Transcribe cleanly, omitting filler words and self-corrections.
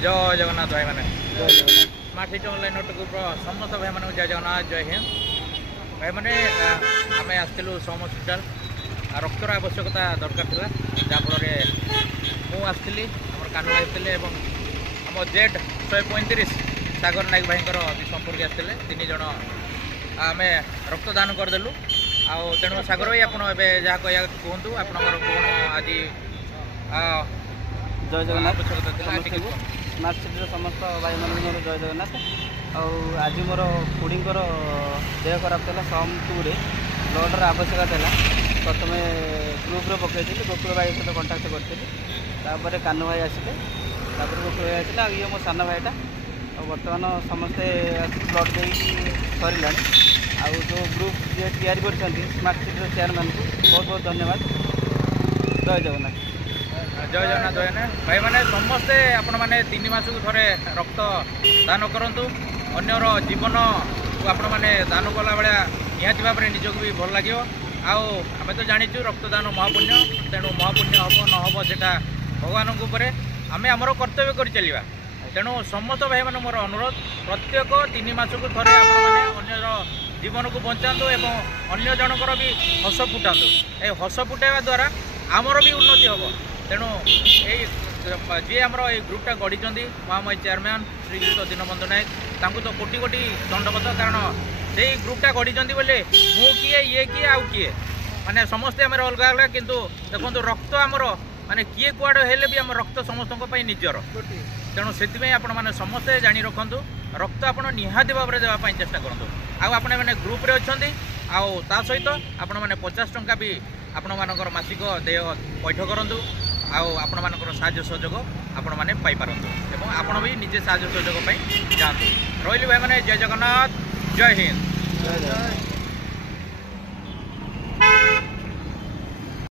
जय जगन्नाथ भाई मैंने स्मार्ट सिटी ऑनलाइन ग्रुप समस्त भाई मान जय जगन्नाथ जय हिंद भाई मैंने आम आसलु सोम हस्पिटाल रक्तर आवश्यकता दरकार था जहाँफल मुझे आम कानू आसते आम जेड 135 सागर नायक भाई संपर्क आसते 3 जन आम रक्तदान करदेलु तेणु सागर भाई आपड़ जहाँ कह कहतु आप आज जय जगन्नाथ स्मार्ट सिटी समस्त भाई मान मोर जय जगन्नाथ आज मोर खुड़ींर देह खराब था सम 2 ब्लडर आवश्यकता था प्रथम ग्रुप्रे पकई गोकुल भाई सहित कंटाक्ट करी कानू भाई आसिले गोकुल भाई आसला ये मो सान भाईटा बर्तमान समस्ते ब्लड दे सरला जो ग्रुप जी तैयारी कर स्मार्ट सिटी चेयरमैन को बहुत बहुत धन्यवाद। जय जगन्नाथ जय जगन्नाथ भाई मैंने समस्ते आपण मैंने 3 मास को थे रक्त दान करूँ अन्यर जीवन को आपण मैंने दान कला भाया निहाती भाव में निजक भी भल लगे आम तो जाचु रक्तदान महापुण्य तेणु महापुण्य हम न हम से भगवान आम आमर कर्तव्य कर चलवा तेणु समस्त भाई मैंने मोर अनुरोध प्रत्येक 3 मास को थे अन्यर जीवन को बचातु एवं अन्य जनकर भी हस फुटातु ए हस फुटाइवा द्वारा आमर भी उन्नति हम तेणु जी आम ग्रुपटा गढ़ी महामय चेयरमैन श्रीजुक्त दीनबंधु नायक तो कोटि कोटि दंडवत कारण से ग्रुपटा गढ़ी बोले मु किए ये किए आउ किए माने समस्ते आम अलग अलग किंतु देखो रक्त आमर माने किए कुआड़े हेले भी आम रक्त समस्त निजर तेणु से आपने समस्ते जाणी रखु रक्त आप निहाती भाव में देवाई चेष्टा करूँ आपने मैंने ग्रुप्रे अच्छा सहित आपण मैंने 50 टंका भी आपण मानकर मासिक देय पैठ करूँ आपण मानकर साहाय्य सहयोग आपण मैंने पाइपारतु एवं आपण भी निजे साहाय्य सहयोग जातु रही भाई मैंने जय जगन्नाथ जय हिंद।